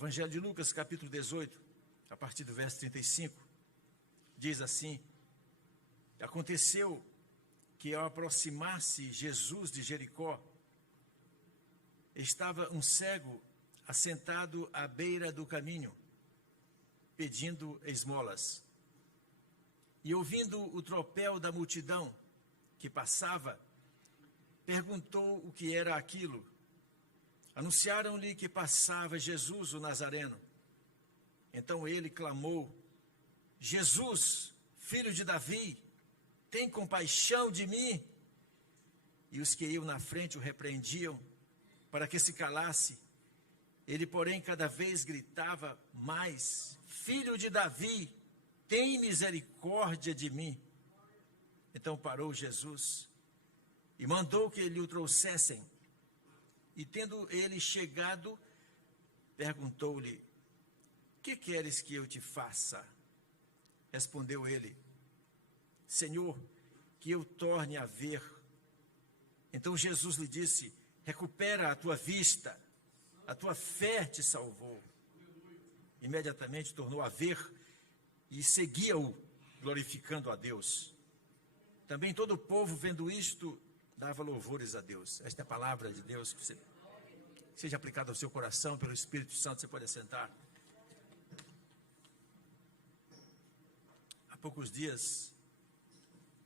Evangelho de Lucas, capítulo 18, a partir do verso 35, diz assim: aconteceu que ao aproximar-se Jesus de Jericó, estava um cego assentado à beira do caminho, pedindo esmolas. E ouvindo o tropel da multidão que passava, perguntou o que era aquilo. Anunciaram-lhe que passava Jesus, o Nazareno. Então ele clamou: Jesus, filho de Davi, tem compaixão de mim. E os que iam na frente o repreendiam para que se calasse. Ele, porém, cada vez gritava mais: Filho de Davi, tem misericórdia de mim. Então parou Jesus e mandou que lhe o trouxessem. E tendo ele chegado, perguntou-lhe: que queres que eu te faça? Respondeu ele: Senhor, que eu torne a ver. Então Jesus lhe disse: recupera a tua vista, a tua fé te salvou. Imediatamente tornou a ver e seguia-o, glorificando a Deus. Também todo o povo, vendo isto, dava louvores a Deus. Esta é a palavra de Deus, que seja aplicada ao seu coração pelo Espírito Santo. Você pode assentar. Há poucos dias,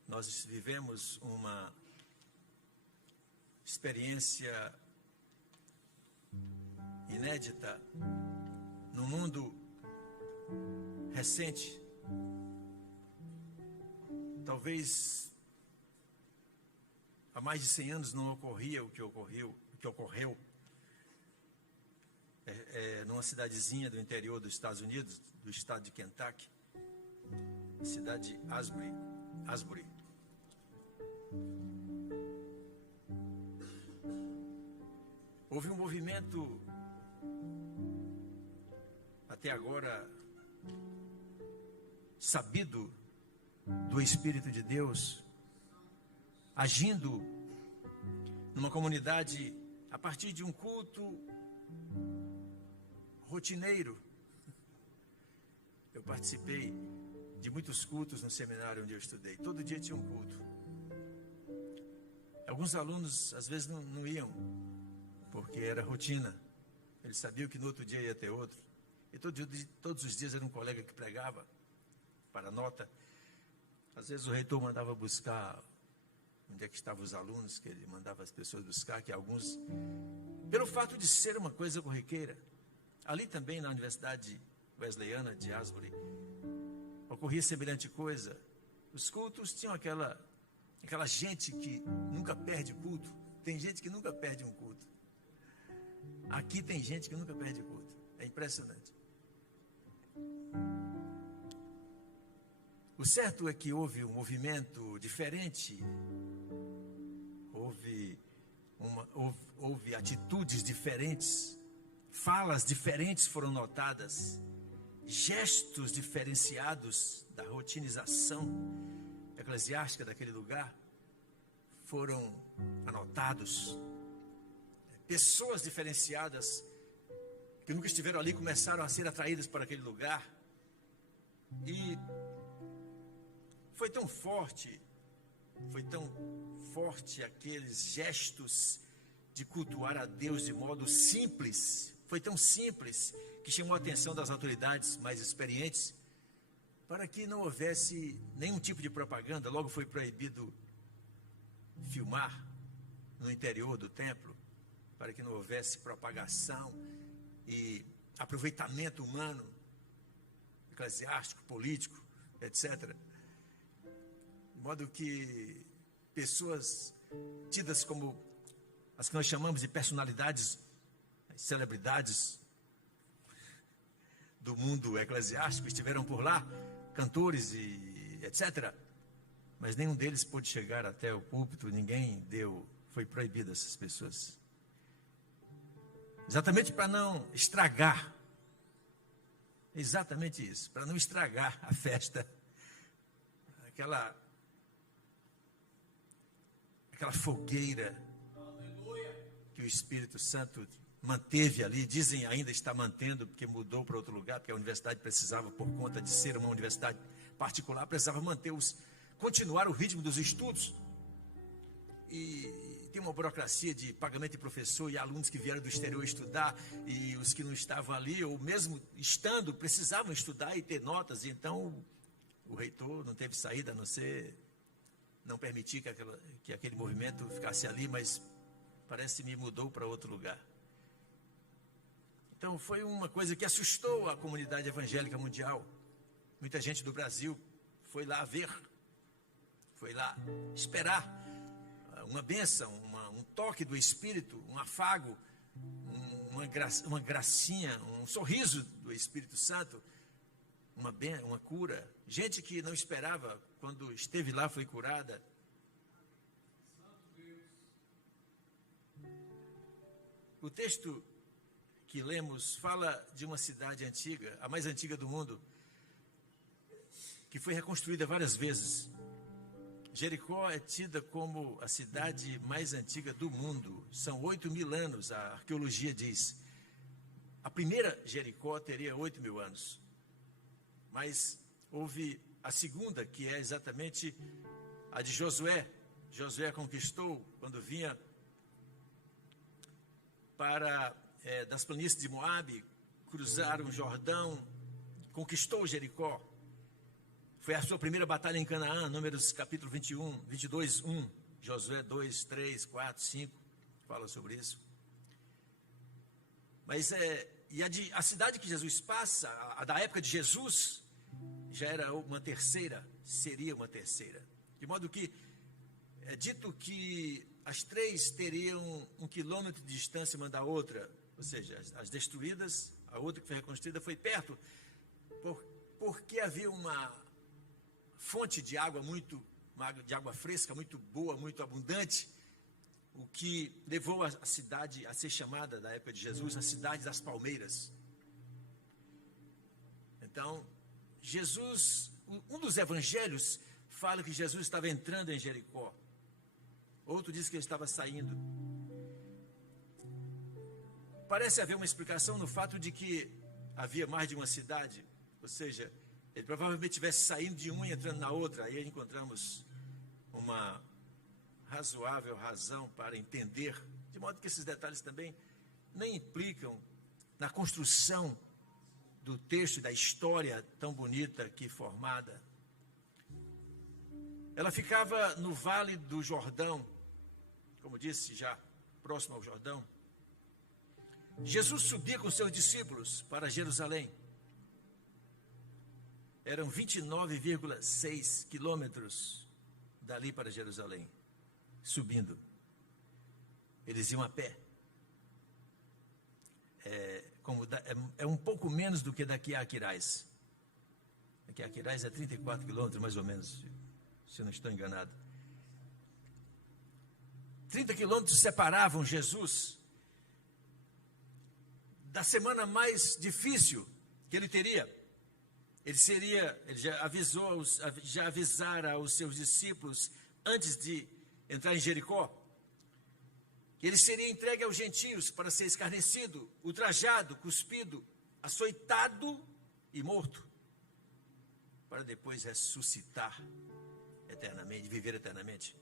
nós vivemos uma experiência inédita no mundo recente. Talvez há mais de 100 anos não ocorria o que ocorreu numa cidadezinha do interior dos Estados Unidos, do estado de Kentucky, a cidade de Asbury. Houve um movimento até agora sabido do Espírito de Deus agindo numa comunidade a partir de um culto rotineiro. Eu participei de muitos cultos no seminário onde eu estudei. Todo dia tinha um culto. Alguns alunos às vezes não iam, porque era rotina. Eles sabiam que no outro dia ia ter outro. E todos os dias era um colega que pregava para nota. Às vezes o reitor mandava buscar onde é que estavam os alunos, que ele mandava as pessoas buscar, que alguns, pelo fato de ser uma coisa corriqueira. Ali também na Universidade Wesleyana de Asbury, ocorria semelhante coisa. Os cultos tinham aquela gente que nunca perde culto. Tem gente que nunca perde um culto. Aqui tem gente que nunca perde culto. É impressionante. O certo é que houve um movimento diferente, houve atitudes diferentes, falas diferentes foram notadas, gestos diferenciados da rotinização eclesiástica daquele lugar foram anotados. Pessoas diferenciadas que nunca estiveram ali começaram a ser atraídas para aquele lugar. E foi tão forte aqueles gestos de cultuar a Deus de modo simples, foi tão simples que chamou a atenção das autoridades mais experientes para que não houvesse nenhum tipo de propaganda. Logo foi proibido filmar no interior do templo, para que não houvesse propagação e aproveitamento humano, eclesiástico, político, etc. De modo que pessoas tidas como as que nós chamamos de personalidades, celebridades do mundo eclesiástico, estiveram por lá, cantores e etc. Mas nenhum deles pôde chegar até o púlpito, foi proibido essas pessoas. Exatamente para não estragar, exatamente isso, para não estragar a festa, aquela fogueira que o Espírito Santo manteve ali, dizem ainda está mantendo, porque mudou para outro lugar, porque a universidade precisava, por conta de ser uma universidade particular, precisava continuar o ritmo dos estudos. E tem uma burocracia de pagamento de professor e alunos que vieram do exterior estudar, e os que não estavam ali, ou mesmo estando, precisavam estudar e ter notas, e então o reitor não teve saída, a não ser não permitir que aquele movimento ficasse ali, mas parece que me mudou para outro lugar. Então foi uma coisa que assustou a comunidade evangélica mundial. Muita gente do Brasil foi lá ver, foi lá esperar uma bênção, um toque do Espírito, um afago, uma gracinha, um sorriso do Espírito Santo, uma cura. Gente que não esperava, quando esteve lá, foi curada. O texto que lemos fala de uma cidade antiga, a mais antiga do mundo, que foi reconstruída várias vezes. Jericó é tida como a cidade mais antiga do mundo. São 8.000 anos, a arqueologia diz. A primeira Jericó teria 8.000 anos. Mas houve a segunda, que é exatamente a de Josué. Josué conquistou quando vinha das planícies de Moabe, cruzaram o Jordão, conquistou Jericó. Foi a sua primeira batalha em Canaã, Números capítulo 22, 1. Josué 2, 3, 4, 5, fala sobre isso. Mas a cidade que Jesus passa, a da época de Jesus, já era seria uma terceira. De modo que é dito que as três teriam 1 quilômetro de distância uma da outra, ou seja, as destruídas, a outra que foi reconstruída foi perto, porque havia uma fonte de água de água fresca, muito boa, muito abundante, o que levou a cidade a ser chamada, da época de Jesus, a cidade das palmeiras. Então, um dos evangelhos fala que Jesus estava entrando em Jericó, outro diz que ele estava saindo. Parece haver uma explicação no fato de que havia mais de uma cidade, ou seja, ele provavelmente estivesse saindo de uma e entrando na outra. Aí encontramos uma razoável razão para entender, de modo que esses detalhes também nem implicam na construção do texto, da história tão bonita aqui formada. Ela ficava no Vale do Jordão, como disse, já próximo ao Jordão. Jesus subia com seus discípulos para Jerusalém. Eram 29,6 quilômetros dali para Jerusalém, subindo. Eles iam a pé. É um pouco menos do que daqui a Aquiraz. Daqui a Aquiraz é 34 quilômetros, mais ou menos, se eu não estou enganado. 30 quilômetros separavam Jesus da semana mais difícil que ele teria. Ele já avisara aos seus discípulos, antes de entrar em Jericó, que ele seria entregue aos gentios para ser escarnecido, ultrajado, cuspido, açoitado e morto, para depois ressuscitar eternamente, viver eternamente.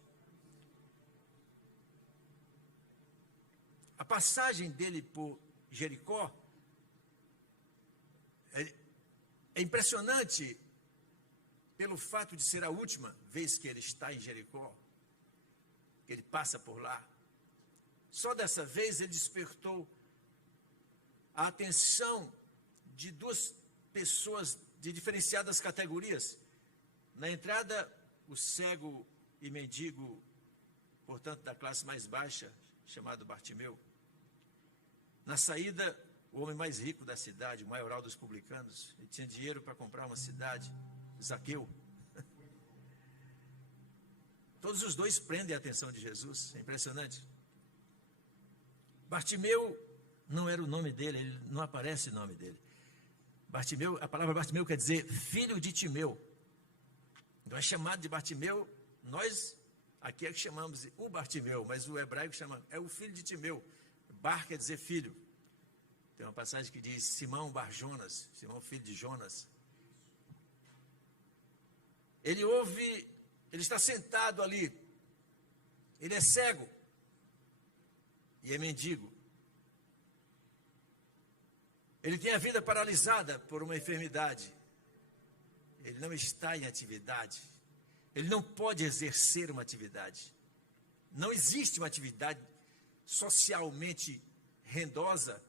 A passagem dele por Jericó é impressionante pelo fato de ser a última vez que ele está em Jericó, que ele passa por lá. Só dessa vez ele despertou a atenção de duas pessoas de diferenciadas categorias. Na entrada, o cego e mendigo, portanto, da classe mais baixa, chamado Bartimeu. Na saída, o homem mais rico da cidade, o maioral dos publicanos, ele tinha dinheiro para comprar uma cidade, Zaqueu. Todos os dois prendem a atenção de Jesus, é impressionante. Bartimeu não era o nome dele, ele não aparece o nome dele. Bartimeu, a palavra Bartimeu quer dizer filho de Timeu. Então é chamado de Bartimeu, nós aqui é que chamamos de o Bartimeu, mas o hebraico chama, é o filho de Timeu. Bar quer dizer filho. Tem uma passagem que diz Simão Bar-Jonas, Simão filho de Jonas. Ele está sentado ali, ele é cego e é mendigo. Ele tem a vida paralisada por uma enfermidade. Ele não está em atividade. Ele não pode exercer uma atividade. Não existe uma atividade socialmente rendosa,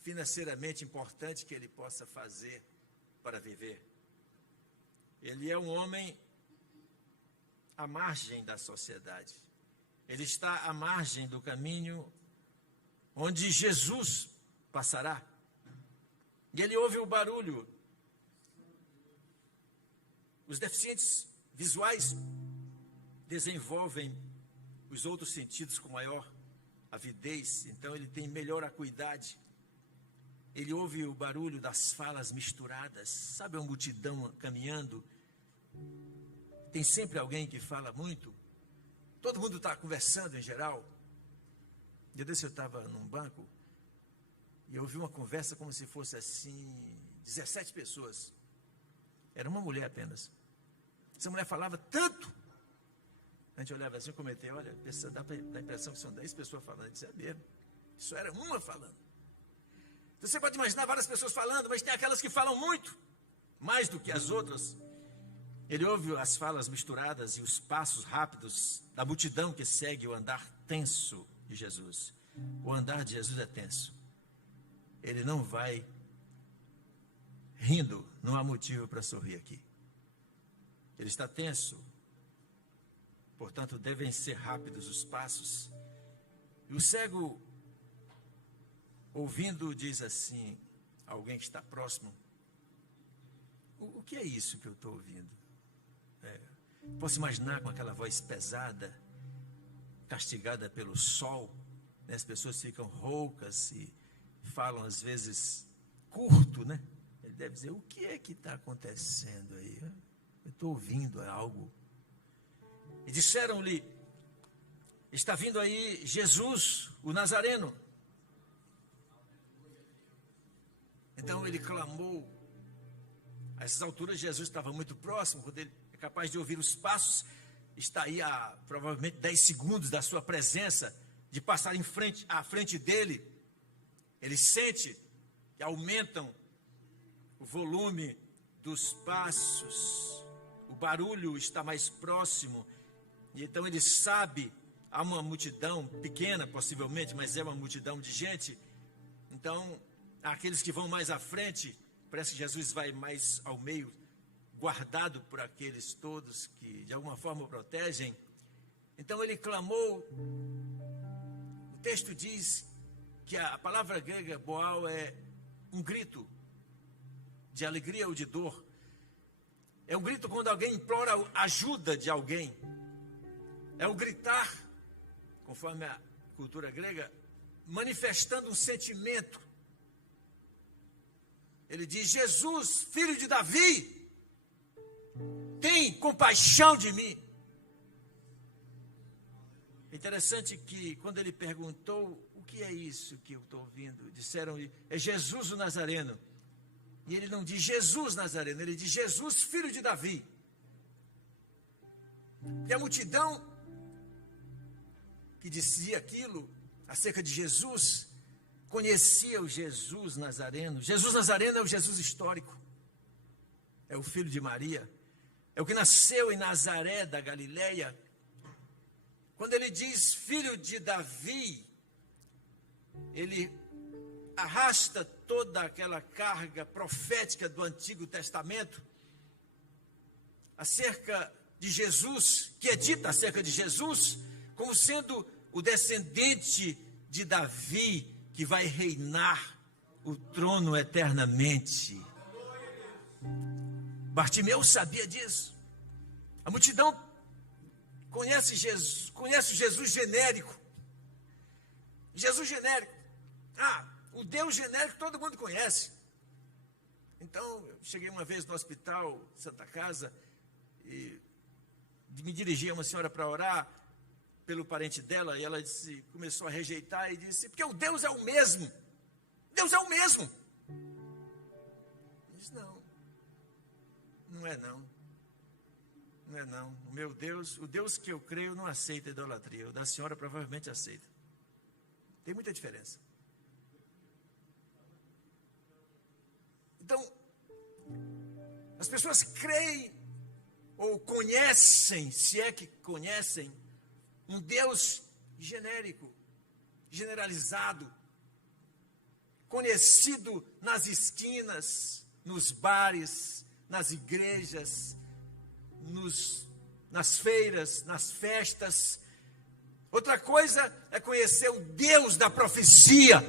financeiramente importante que ele possa fazer para viver. Ele é um homem à margem da sociedade. Ele está à margem do caminho onde Jesus passará. E ele ouve o barulho. Os deficientes visuais desenvolvem os outros sentidos com maior avidez, então ele tem melhor acuidade. Ele ouve o barulho das falas misturadas. Sabe, uma multidão caminhando? Tem sempre alguém que fala muito. Todo mundo está conversando em geral. Um dia desse eu estava num banco e eu ouvi uma conversa como se fosse assim, 17 pessoas. Era uma mulher apenas. Essa mulher falava tanto. A gente olhava assim e comentei, olha, dá a impressão que são 10 pessoas falando. Eu disse, é mesmo. Isso era uma falando. Você pode imaginar várias pessoas falando, mas tem aquelas que falam muito, mais do que as outras. Ele ouve as falas misturadas e os passos rápidos da multidão que segue o andar tenso de Jesus. O andar de Jesus é tenso. Ele não vai rindo, não há motivo para sorrir aqui. Ele está tenso, portanto, devem ser rápidos os passos. E o cego, ouvindo, diz assim, alguém que está próximo, o que é isso que eu estou ouvindo? Posso imaginar com aquela voz pesada, castigada pelo sol, né? As pessoas ficam roucas e falam às vezes curto, né? Ele deve dizer, o que é que está acontecendo aí? Eu estou ouvindo algo. E disseram-lhe, está vindo aí Jesus, o Nazareno. Então ele clamou. A essas alturas Jesus estava muito próximo, quando ele é capaz de ouvir os passos, está aí a provavelmente 10 segundos da sua presença, de passar à frente dele. Ele sente que aumentam o volume dos passos, o barulho está mais próximo, e então ele sabe, há uma multidão pequena possivelmente, mas é uma multidão de gente. Então, aqueles que vão mais à frente, parece que Jesus vai mais ao meio, guardado por aqueles todos que de alguma forma o protegem. Então ele clamou. O texto diz que a palavra grega boal é um grito de alegria ou de dor. É um grito quando alguém implora ajuda de alguém. É um gritar, conforme a cultura grega, manifestando um sentimento. Ele diz, Jesus, filho de Davi, tem compaixão de mim. Interessante que quando ele perguntou, o que é isso que eu estou ouvindo? Disseram-lhe, é Jesus o Nazareno. E ele não diz Jesus Nazareno, ele diz Jesus, filho de Davi. E a multidão que dizia aquilo acerca de Jesus, conhecia o Jesus Nazareno. Jesus Nazareno é o Jesus histórico. É o filho de Maria. É o que nasceu em Nazaré da Galileia. Quando ele diz filho de Davi, ele arrasta toda aquela carga profética do Antigo Testamento acerca de Jesus, que é dita acerca de Jesus, como sendo o descendente de Davi, que vai reinar o trono eternamente. Bartimeu sabia disso. A multidão conhece o Jesus genérico. Jesus genérico. O Deus genérico todo mundo conhece. Então, eu cheguei uma vez no hospital, Santa Casa, e me dirigi a uma senhora para orar pelo parente dela, e ela começou a rejeitar e disse, porque o Deus é o mesmo. Deus é o mesmo. Diz, não, não é não. Não é não. O meu Deus, o Deus que eu creio não aceita idolatria. O da senhora provavelmente aceita. Tem muita diferença. Então, as pessoas creem ou conhecem, se é que conhecem, um Deus genérico, generalizado, conhecido nas esquinas, nos bares, nas igrejas, nas feiras, nas festas. Outra coisa é conhecer o Deus da profecia.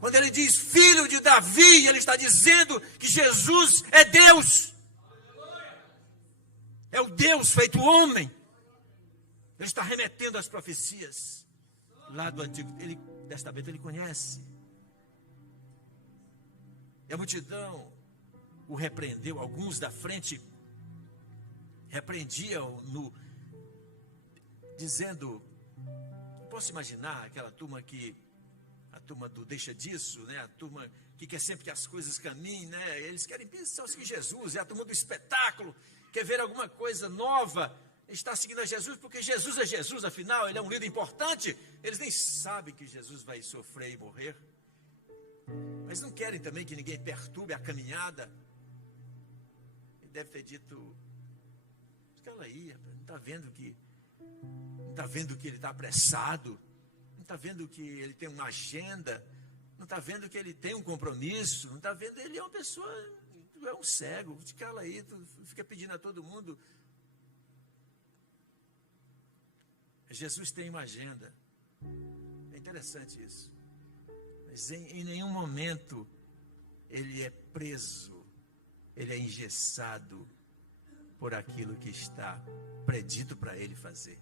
Quando ele diz filho de Davi, ele está dizendo que Jesus é Deus. É o Deus feito homem. Ele está remetendo às profecias lá do Antigo Testamento, ele conhece. E a multidão o repreendeu, alguns da frente repreendiam dizendo, posso imaginar aquela turma a turma do deixa disso, né? A turma que quer sempre que as coisas caminhem, né? Eles querem só seguir Jesus, é a turma do espetáculo, quer ver alguma coisa nova, está seguindo a Jesus, porque Jesus é Jesus, afinal, ele é um líder importante. Eles nem sabem que Jesus vai sofrer e morrer, mas não querem também que ninguém perturbe a caminhada. Ele deve ter dito, cala aí, não está vendo que ele está apressado, não está vendo que ele tem uma agenda, não está vendo que ele tem um compromisso, não está vendo, ele é uma pessoa, tu é um cego, te cala aí, tu fica pedindo a todo mundo. Jesus tem uma agenda, é interessante isso, mas em nenhum momento ele é preso, ele é engessado por aquilo que está predito para ele fazer.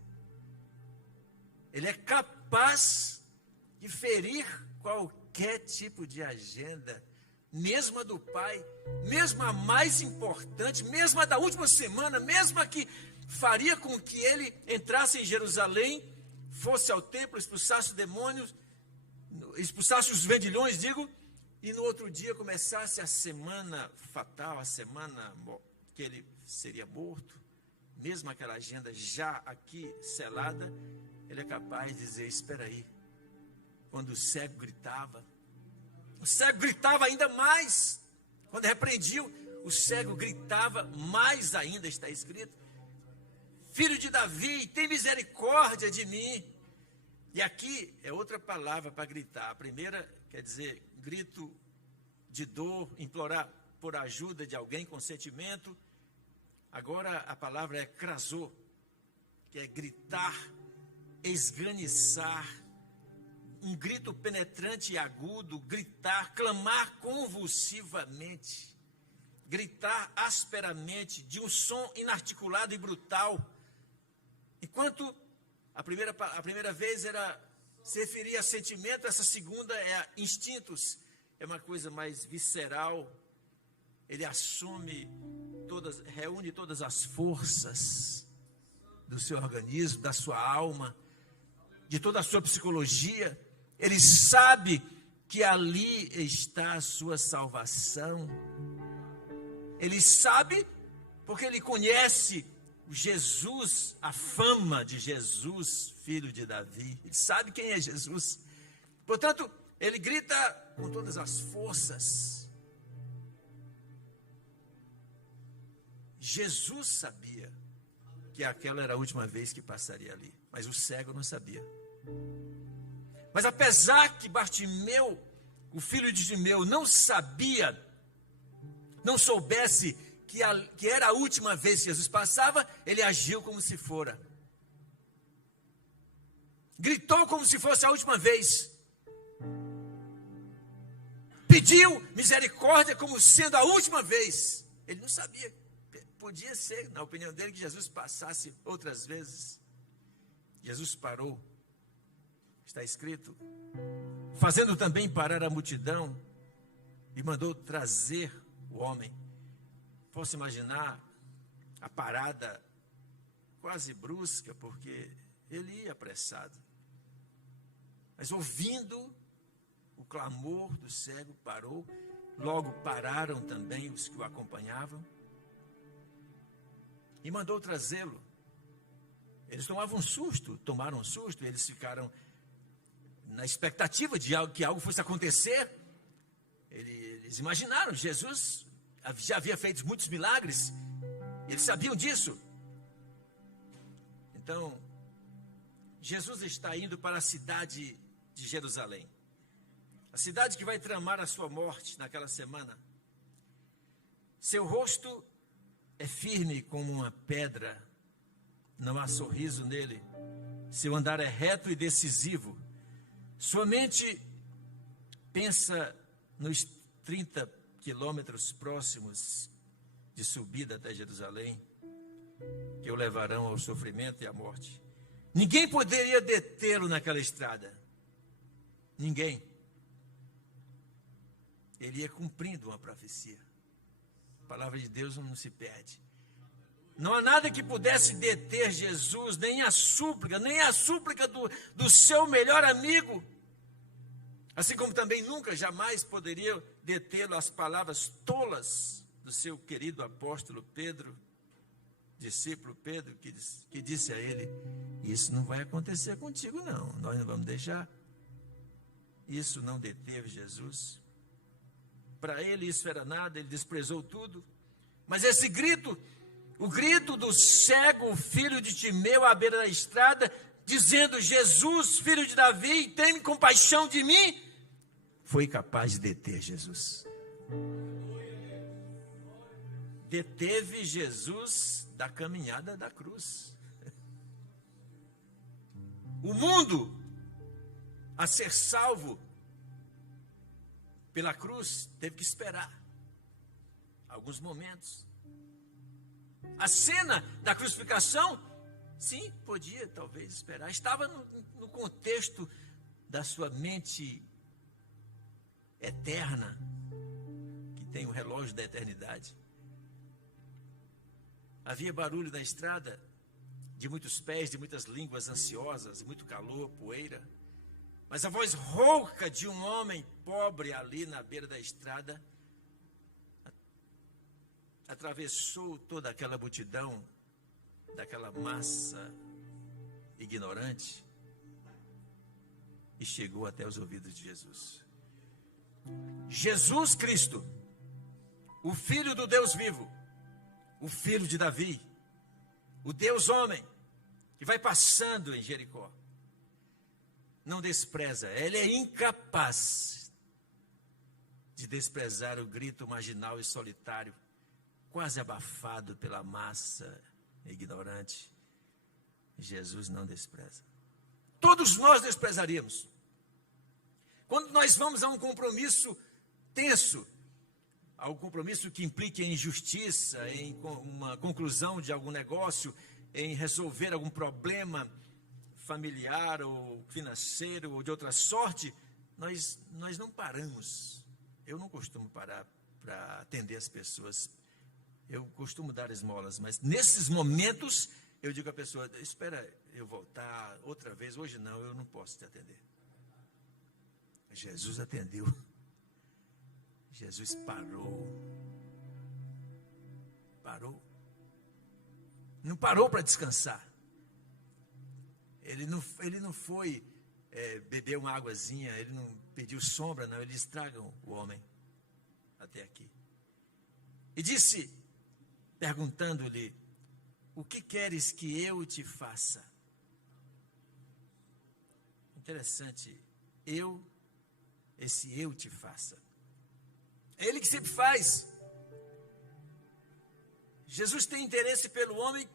Ele é capaz de ferir qualquer tipo de agenda, mesmo a do Pai, mesmo a mais importante, mesmo a da última semana, mesmo a que faria com que ele entrasse em Jerusalém, fosse ao templo, expulsasse os demônios, expulsasse os vendilhões, e no outro dia começasse a semana fatal, a semana que ele seria morto, mesmo aquela agenda já aqui selada, ele é capaz de dizer, espera aí, quando o cego gritava ainda mais, quando repreendiam, o cego gritava mais ainda, está escrito, filho de Davi, tem misericórdia de mim. E aqui é outra palavra para gritar. A primeira quer dizer grito de dor, implorar por ajuda de alguém com sentimento. Agora a palavra é crasô, que é gritar, esganiçar, um grito penetrante e agudo, gritar, clamar convulsivamente, gritar asperamente, de um som inarticulado e brutal. Enquanto a primeira vez se referia a sentimento, essa segunda é a instintos, é uma coisa mais visceral. Ele reúne todas as forças do seu organismo, da sua alma, de toda a sua psicologia. Ele sabe que ali está a sua salvação. Ele sabe porque ele conhece Jesus, a fama de Jesus, filho de Davi. Ele sabe quem é Jesus. Portanto, ele grita com todas as forças. Jesus sabia que aquela era a última vez que passaria ali, mas o cego não sabia. Mas apesar que Bartimeu, o filho de Timeu, não soubesse que era a última vez que Jesus passava, ele agiu como se fora. Gritou como se fosse a última vez. Pediu misericórdia como sendo a última vez. Ele não sabia. Podia ser, na opinião dele, que Jesus passasse outras vezes. Jesus parou. Está escrito. Fazendo também parar a multidão, e mandou trazer o homem. Posso imaginar a parada quase brusca, porque ele ia apressado. Mas ouvindo o clamor do cego parou. Logo pararam também os que o acompanhavam. E mandou trazê-lo. Eles tomaram um susto, eles ficaram na expectativa de que algo fosse acontecer. Eles imaginaram, Jesus já havia feito muitos milagres, eles sabiam disso. Então, Jesus está indo para a cidade de Jerusalém, a cidade que vai tramar a sua morte naquela semana. Seu rosto é firme como uma pedra, não há sorriso nele. Seu andar é reto e decisivo. Sua mente pensa nos 30 quilômetros próximos de subida até Jerusalém, que o levarão ao sofrimento e à morte. Ninguém poderia detê-lo naquela estrada. Ninguém. Ele ia cumprindo uma profecia. A palavra de Deus não se perde. Não há nada que pudesse deter Jesus, nem a súplica do seu melhor amigo. Assim como também nunca, jamais poderiam detê-lo as palavras tolas do seu querido apóstolo Pedro, discípulo Pedro, que disse a ele: isso não vai acontecer contigo não, nós não vamos deixar. Isso não deteve Jesus. Para ele isso era nada, ele desprezou tudo. Mas esse grito, o grito do cego filho de Timeu à beira da estrada, dizendo: Jesus, filho de Davi, tem compaixão de mim, foi capaz de deter Jesus. Deteve Jesus da caminhada da cruz. O mundo a ser salvo pela cruz teve que esperar alguns momentos. A cena da crucificação, sim, podia talvez esperar. Estava no contexto da sua mente eterna, que tem o relógio da eternidade. Havia barulho na estrada, de muitos pés, de muitas línguas ansiosas, muito calor, poeira. Mas a voz rouca de um homem pobre ali na beira da estrada atravessou toda aquela multidão, daquela massa ignorante, e chegou até os ouvidos de Jesus. Jesus Cristo, o Filho do Deus vivo, o Filho de Davi, o Deus homem, que vai passando em Jericó, não despreza, ele é incapaz de desprezar o grito marginal e solitário, quase abafado pela massa ignorante. Jesus não despreza. Todos nós desprezaríamos. Quando nós vamos a um compromisso tenso, a um compromisso que implique em injustiça, em uma conclusão de algum negócio, em resolver algum problema familiar ou financeiro ou de outra sorte, nós não paramos. Eu não costumo parar para atender as pessoas. Eu costumo dar esmolas, mas nesses momentos eu digo à pessoa: espera eu voltar outra vez, hoje não, eu não posso te atender. Jesus atendeu. Jesus parou. Não parou para descansar. Ele não foi beber uma águazinha, ele não pediu sombra, não, eles tragam o homem até aqui. E disse, perguntando-lhe: o que queres que eu te faça? Interessante, esse eu te faça. É ele que sempre faz. Jesus tem interesse pelo homem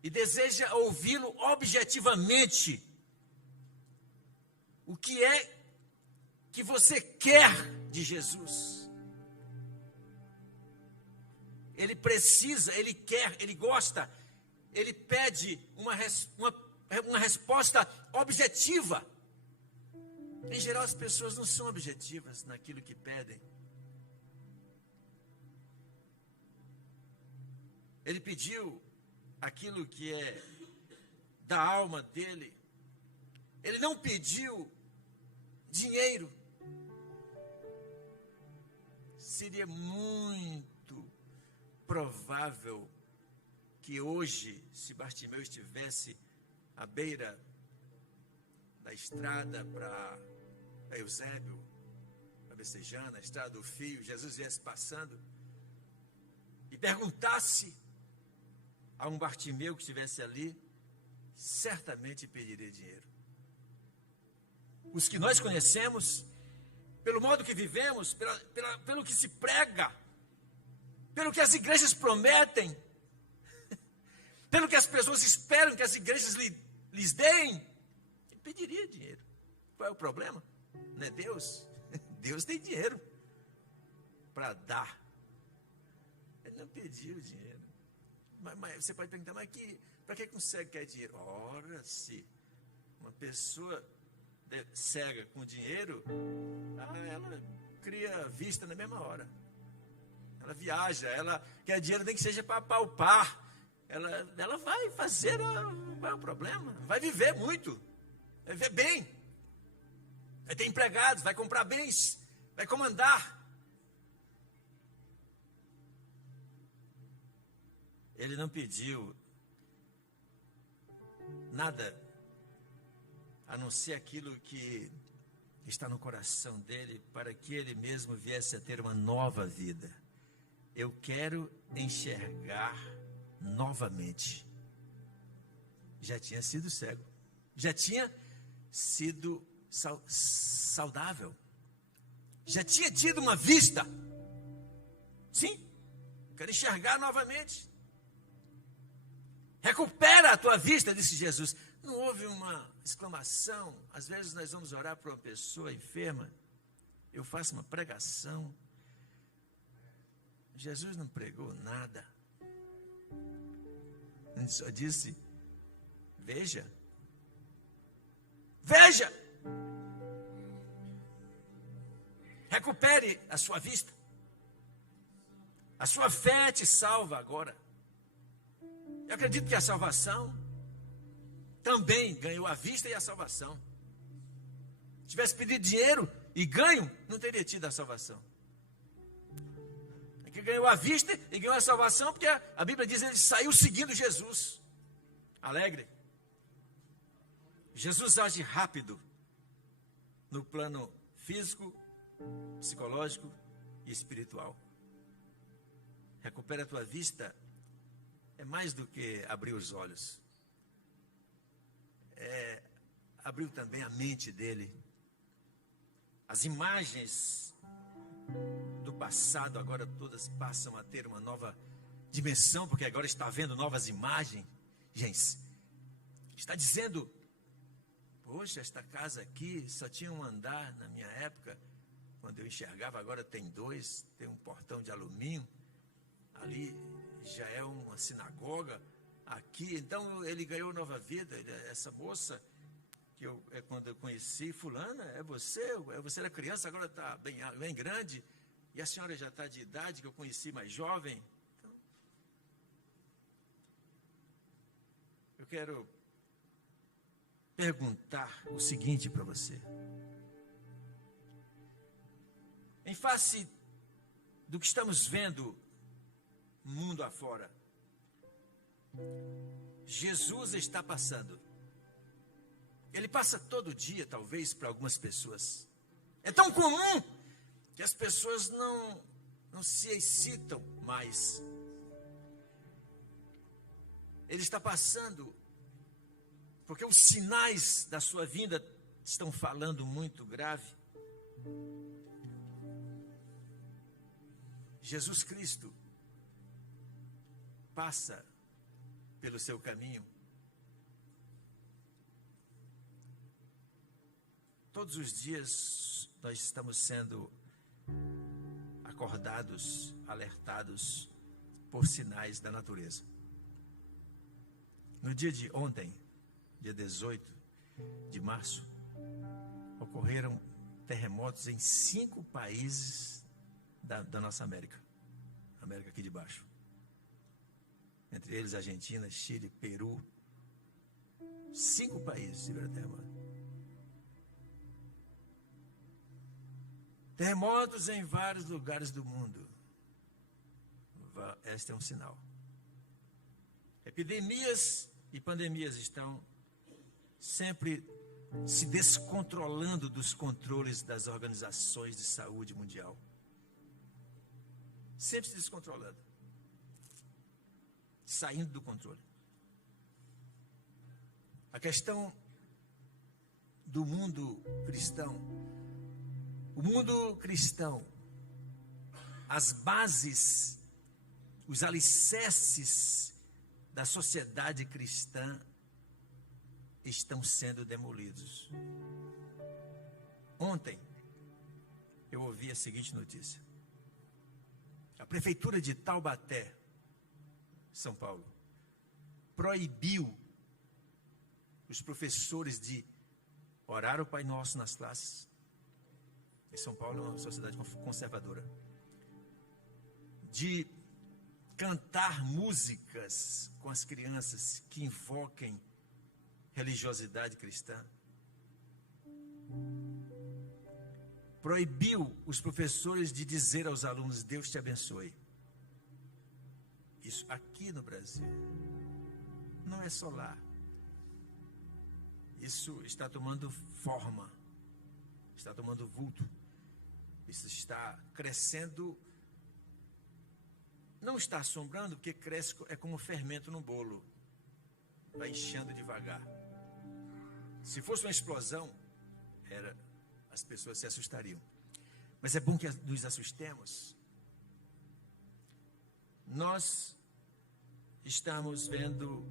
e deseja ouvi-lo objetivamente. O que é que você quer de Jesus? Ele precisa, ele quer, ele gosta, ele pede uma resposta objetiva. Em geral, as pessoas não são objetivas naquilo que pedem. Ele pediu aquilo que é da alma dele. Ele não pediu dinheiro. Seria muito provável que hoje, se Bartimeu estivesse à beira da estrada para Eusébio, para Becejana, a estrada do Fio, Jesus viesse passando e perguntasse a um Bartimeu que estivesse ali, certamente pediria dinheiro. Os que nós conhecemos, pelo modo que vivemos, pelo que se prega, pelo que as igrejas prometem, pelo que as pessoas esperam que as igrejas lhes deem, ele pediria dinheiro. Qual é o problema? Não é Deus? Deus tem dinheiro para dar. Ele não pediu dinheiro. Mas você pode perguntar, mas para que consegue quer dinheiro? Ora, se uma pessoa cega com dinheiro, ela cria vista na mesma hora. Ela viaja, ela quer dinheiro, nem que seja para palpar. Ela vai fazer, qual é o problema? Vai viver muito, vai viver bem, vai ter empregados, vai comprar bens, vai comandar. Ele não pediu nada a não ser aquilo que está no coração dele, para que ele mesmo viesse a ter uma nova vida. Eu quero enxergar novamente. Já tinha sido cego, já tinha sido saudável, já tinha tido uma vista. Sim, quero enxergar novamente. Recupera a tua vista, disse Jesus. Não houve uma exclamação. Às vezes nós vamos orar para uma pessoa enferma, eu faço uma pregação, Jesus não pregou nada. Ele só disse, veja, recupere a sua vista, a sua fé te salva agora. Eu acredito que a salvação também ganhou a vista e a salvação. Se tivesse pedido dinheiro e ganho, não teria tido a salvação. É que ganhou a vista e ganhou a salvação, porque a Bíblia diz que ele saiu seguindo Jesus. Alegre. Jesus age rápido no plano físico, psicológico e espiritual. Recupera a tua vista é mais do que abrir os olhos. Abriu também a mente dele. As imagens do passado agora todas passam a ter uma nova dimensão, porque agora está vendo novas imagens. Gente, está dizendo, poxa, esta casa aqui só tinha um andar na minha época, quando eu enxergava, agora tem dois, tem um portão de alumínio, ali já é uma sinagoga, aqui, então ele ganhou nova vida. Essa moça, que quando eu conheci, fulana, você era criança, agora está bem grande, e a senhora já está de idade, que eu conheci mais jovem. Então, eu quero perguntar o seguinte para você. Em face do que estamos vendo mundo afora, Jesus está passando. Ele passa todo dia, talvez, para algumas pessoas. É tão comum que as pessoas não se excitam mais. Ele está passando porque os sinais da sua vinda estão falando muito grave. Jesus Cristo passa pelo seu caminho. Todos os dias nós estamos sendo acordados, alertados por sinais da natureza. No dia de ontem, dia 18 de março, ocorreram terremotos em 5 países da nossa América aqui de baixo. Entre eles Argentina, Chile, Peru. 5 países tiveram terremoto. Terremotos em vários lugares do mundo. Este é um sinal. Epidemias e pandemias estão sempre se descontrolando dos controles das organizações de saúde mundial. Sempre se descontrolando. Saindo do controle. A questão do mundo cristão. O mundo cristão, as bases, os alicerces da sociedade cristã estão sendo demolidos. Ontem, eu ouvi a seguinte notícia. A prefeitura de Taubaté, São Paulo, proibiu os professores de orar o Pai Nosso nas classes. E São Paulo é uma sociedade conservadora. De cantar músicas com as crianças que invoquem religiosidade cristã. Proibiu os professores de dizer aos alunos: Deus te abençoe. Isso aqui no Brasil. Não é só lá. Isso está tomando forma. Está tomando vulto. Isso está crescendo. Não está assombrando, porque cresce, é como fermento no bolo. Vai inchando devagar. Se fosse uma explosão, as pessoas se assustariam. Mas é bom que nos assustemos. Nós estamos vendo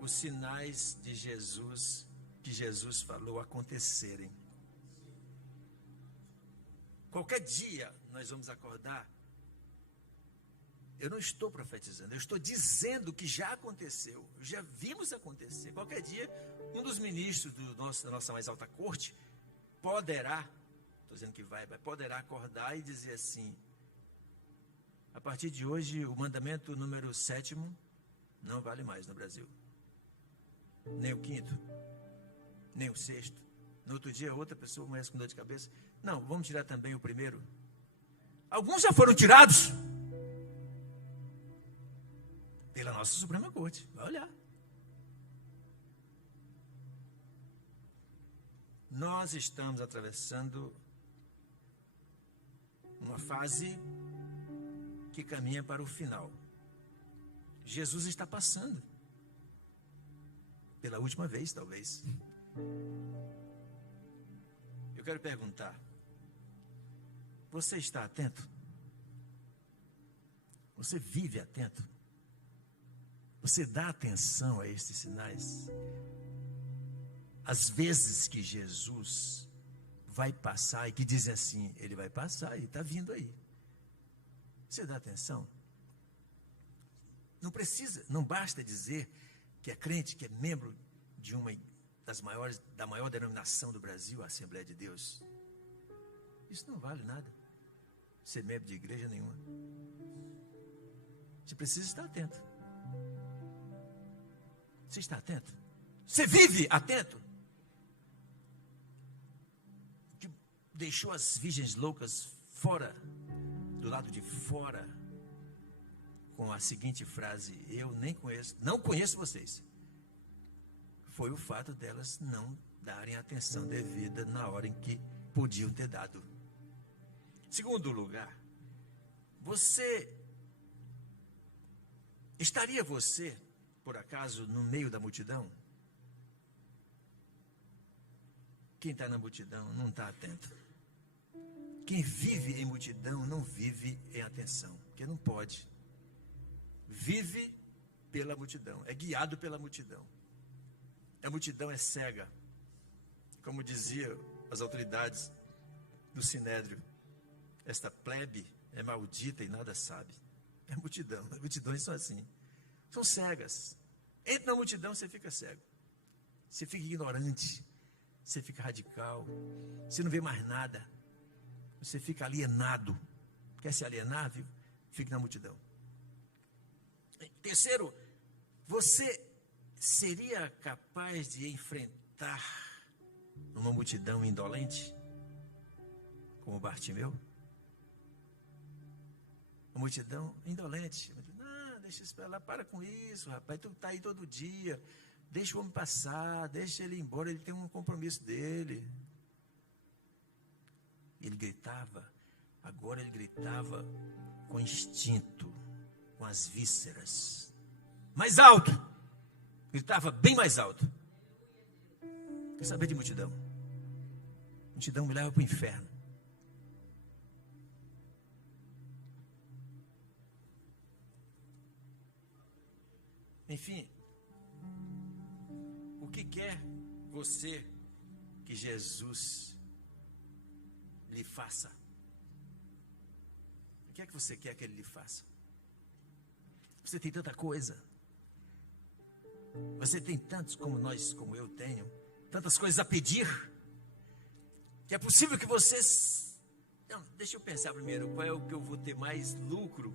os sinais de Jesus, que Jesus falou acontecerem. Qualquer dia nós vamos acordar. Eu não estou profetizando, eu estou dizendo que já aconteceu, já vimos acontecer. Qualquer dia, um dos ministros da nossa mais alta corte poderá, estou dizendo que poderá acordar e dizer assim: a partir de hoje, o mandamento número 7º não vale mais no Brasil. Nem o 5º, nem o 6º. No outro dia, outra pessoa começa com dor de cabeça. Não, vamos tirar também o 1º. Alguns já foram tirados pela nossa Suprema Corte. Vai olhar. Nós estamos atravessando uma fase que caminha para o final. Jesus está passando. Pela última vez, talvez. Eu quero perguntar: você está atento? Você vive atento? Você dá atenção a estes sinais? Às vezes que Jesus vai passar e que dizem assim: ele vai passar e está vindo aí. Você dá atenção? Não precisa, não basta dizer que é crente, que é membro de uma da maior denominação do Brasil, a Assembleia de Deus. Isso não vale nada. Ser membro de igreja nenhuma. Você precisa estar atento. Você está atento? Você vive atento? Que deixou as virgens loucas fora, do lado de fora, com a seguinte frase: eu não conheço vocês. Foi o fato delas não darem atenção devida na hora em que podiam ter dado. Segundo lugar, estaria você, por acaso, no meio da multidão? Quem está na multidão não está atento. Quem vive em multidão não vive em atenção, porque não pode. Vive pela multidão, é guiado pela multidão. A multidão é cega, como diziam as autoridades do Sinédrio. Esta plebe é maldita e nada sabe. É multidão, as multidões são assim. São cegas. Entra na multidão, você fica cego. Você fica ignorante. Você fica radical. Você não vê mais nada. Você fica alienado. Quer se alienar? Fique na multidão. Terceiro, você seria capaz de enfrentar uma multidão indolente? como Bartimeu? A multidão indolente. Não, deixa isso para lá, para com isso, rapaz, tu está aí todo dia. Deixa o homem passar, deixa ele ir embora, ele tem um compromisso dele. Ele gritava, agora ele gritava com instinto, com as vísceras. Mais alto! Gritava bem mais alto. Quer saber de multidão? Multidão me leva para o inferno. Enfim, o que quer você que Jesus lhe faça? O que é que você quer que ele lhe faça? Você tem tanta coisa. Você tem tantos como nós, como eu tenho, tantas coisas a pedir, que é possível que vocês... Não, deixa eu pensar primeiro, qual é o que eu vou ter mais lucro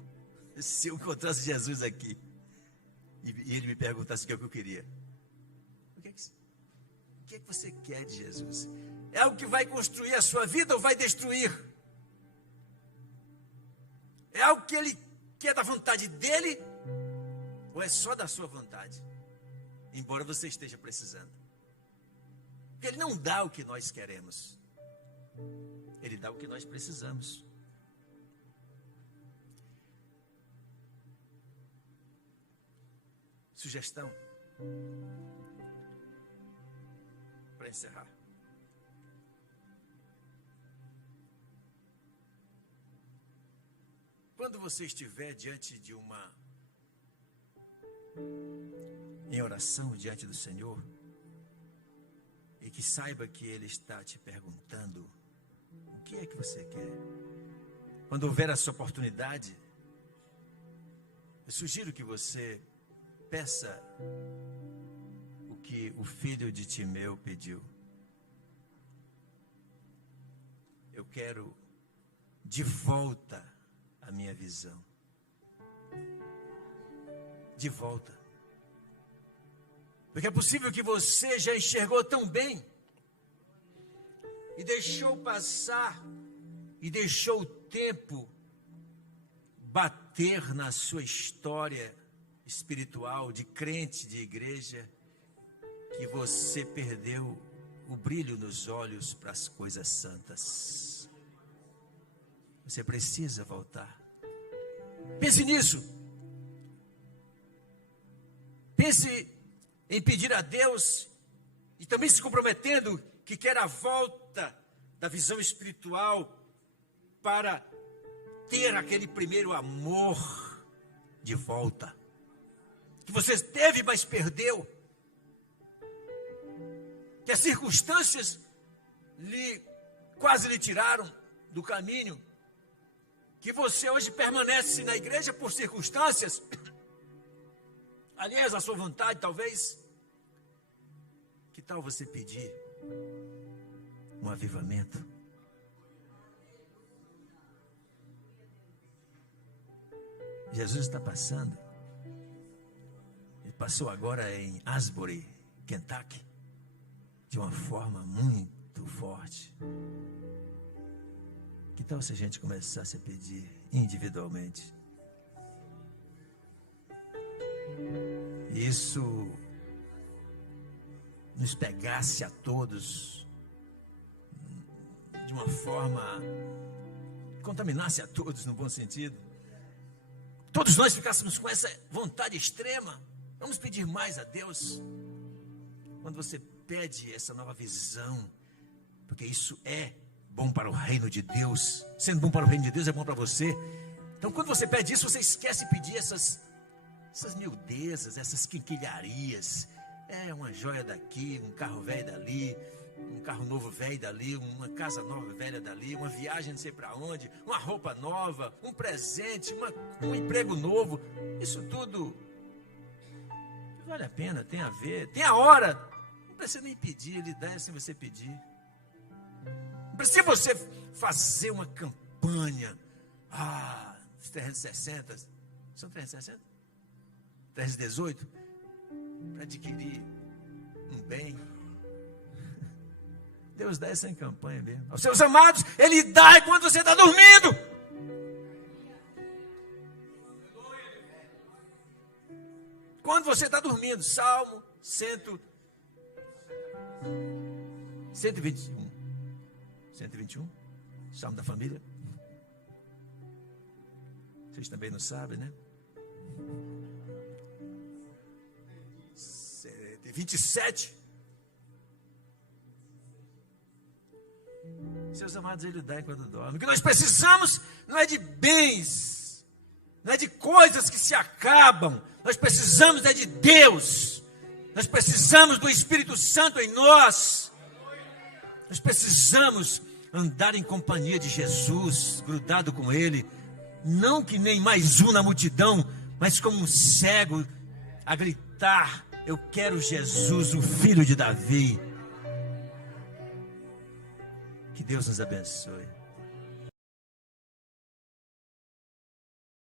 se eu encontrasse Jesus aqui e ele me perguntasse o que é que eu queria. O que é que você quer de Jesus? É algo que vai construir a sua vida ou vai destruir? É algo que ele quer da vontade dele ou é só da sua vontade? Embora você esteja precisando. Porque ele não dá o que nós queremos. Ele dá o que nós precisamos. Sugestão para encerrar. Quando você estiver diante de em oração diante do Senhor, e que saiba que Ele está te perguntando o que é que você quer. Quando houver essa oportunidade, eu sugiro que você peça o que o filho de Timeu pediu. Eu quero de volta a minha visão. De volta. Porque é possível que você já enxergou tão bem e deixou passar e deixou o tempo bater na sua história espiritual de crente, de igreja, que você perdeu o brilho nos olhos para as coisas santas. Você precisa voltar. Pense nisso. Pense em pedir a Deus e também se comprometendo que quer a volta da visão espiritual para ter aquele primeiro amor de volta. Que você teve, mas perdeu. Que as circunstâncias quase lhe tiraram do caminho. Que você hoje permanece na igreja por circunstâncias, aliás, à sua vontade, talvez. Que tal você pedir um avivamento? Jesus está passando. Ele passou agora em Asbury, Kentucky, de uma forma muito forte. Que tal se a gente começasse a pedir individualmente? Isso nos pegasse a todos de uma forma, contaminasse a todos no bom sentido. Todos nós ficássemos com essa vontade extrema. Vamos pedir mais a Deus. Quando você pede essa nova visão, porque isso é bom para o reino de Deus. Sendo bom para o reino de Deus, é bom para você. Então, quando você pede isso, você esquece de pedir essas miudezas, essas quinquilharias. Uma joia daqui, um carro velho dali, um carro novo velho dali, uma casa nova velha dali, uma viagem não sei para onde, uma roupa nova, um presente, um emprego novo. Isso tudo vale a pena, tem a ver, tem a hora. Não precisa nem pedir, Ele dá sem você pedir. Não precisa você fazer uma campanha. 360, são 360? 318? Para adquirir um bem. Deus dá essa em campanha mesmo. Aos seus amados, Ele dá quando você está dormindo. Quando você está dormindo. Salmo 121. 121? Salmo da família. Vocês também não sabem, né? 27. Seus amados, Ele dá enquanto dorme. O que nós precisamos não é de bens, não é de coisas que se acabam. Nós precisamos é de Deus. Nós precisamos do Espírito Santo em nós. Nós precisamos andar em companhia de Jesus, grudado com Ele. Não que nem mais um na multidão, mas como um cego a gritar: eu quero Jesus, o filho de Davi. Que Deus nos abençoe.